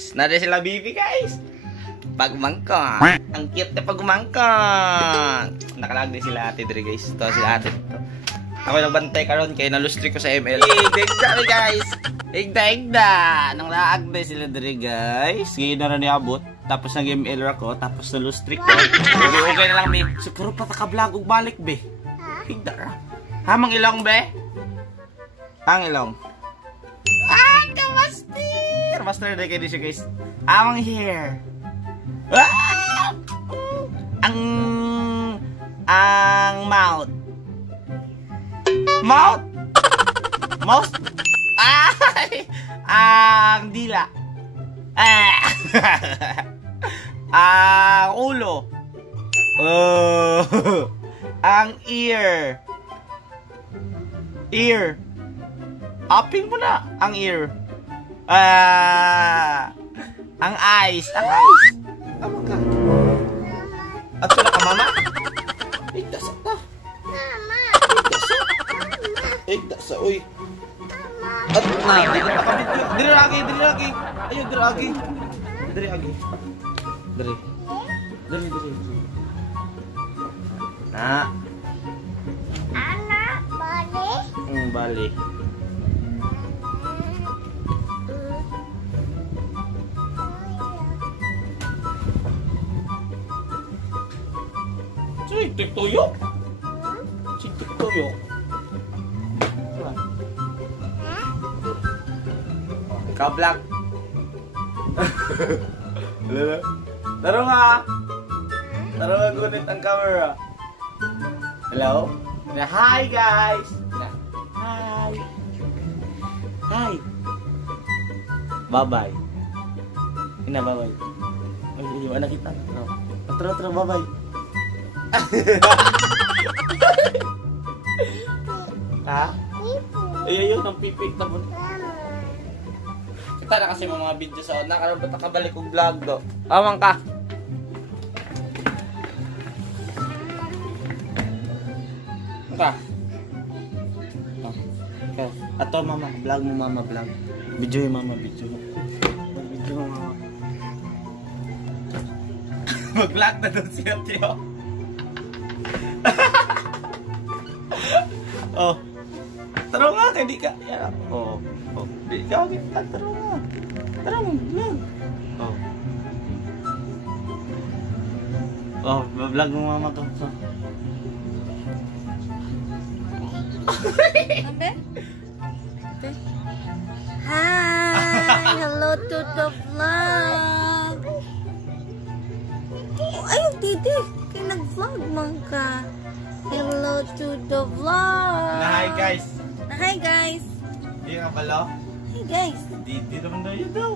guys. Nari sila bibi guys. Pagmangkong. Ang cute na pagmangkong. Nakalag din sila ate diri guys. Ito sila ate dito. Ako nagbantay karon kay nalustri ko sa ML. Igda guys. Igda. Nang laag din sila diri guys. Ngayon na rin niabot. Tapos nag-ML ako. Tapos nalustri ko. Okay na lang mi. So karon pa ka vlog ug balik be. Igda ra. Hamang ilong be. Ang ilong. Master! Master na kayo siya guys. Amang hair. Ah! Ang mouth. Mouth? Mouth? Ay! Ang dila. Ah! Ang ulo. Ang ear. Ear. Apin mo na ang ear. Ang eyes. Ang eyes. Tama ka. At sila ka, mama? Igdasa ka. Mama. Igdasa, uy. At na, diri lagi. Ayun, diri lagi. Diri. Na. Anak, bali. Bali. Sintik tuyok. Sintik tuyok. Kablak. Taro nga. Taro nga gunit ang camera. Hello? Hi guys. Hi. Hi. Bye-bye. Ina bye-bye. Ay, yung anak kita. Tara, bye-bye. Ha? Ay, yun, ang pipik na po. Kita na kasi mga video sa nakaroon ba kabalik kong vlog do. Awang ka. Ka. Okay. Ato mama, vlog mo mama, vlog. Video yung mama, video. Video mo mama. Mag-vlog na doon siya, tiyo. Oh. Taro nga kay di ka. Yan. Oh. Di ka kita taro nga. Taro mo. Oh. Oh, vlog mo mama to. So. Hi, hello to the vlog. Oh, ayun didi, kay nag-vlog man ka. Hello to the vlog. Hi guys. Hi guys. Di nga pala. Hi guys. Didi naman daw yun daw.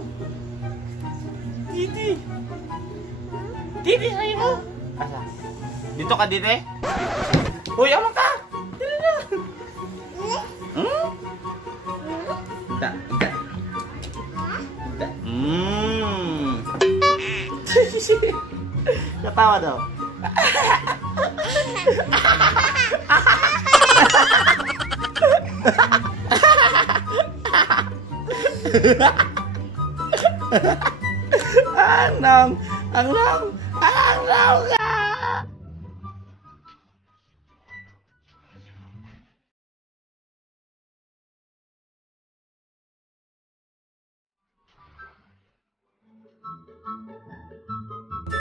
Didi. Didi ayaw mo. Asa? Dito ka didi? Uy, ama ka. Didi na. Ida. Katawa daw. Ang long ka.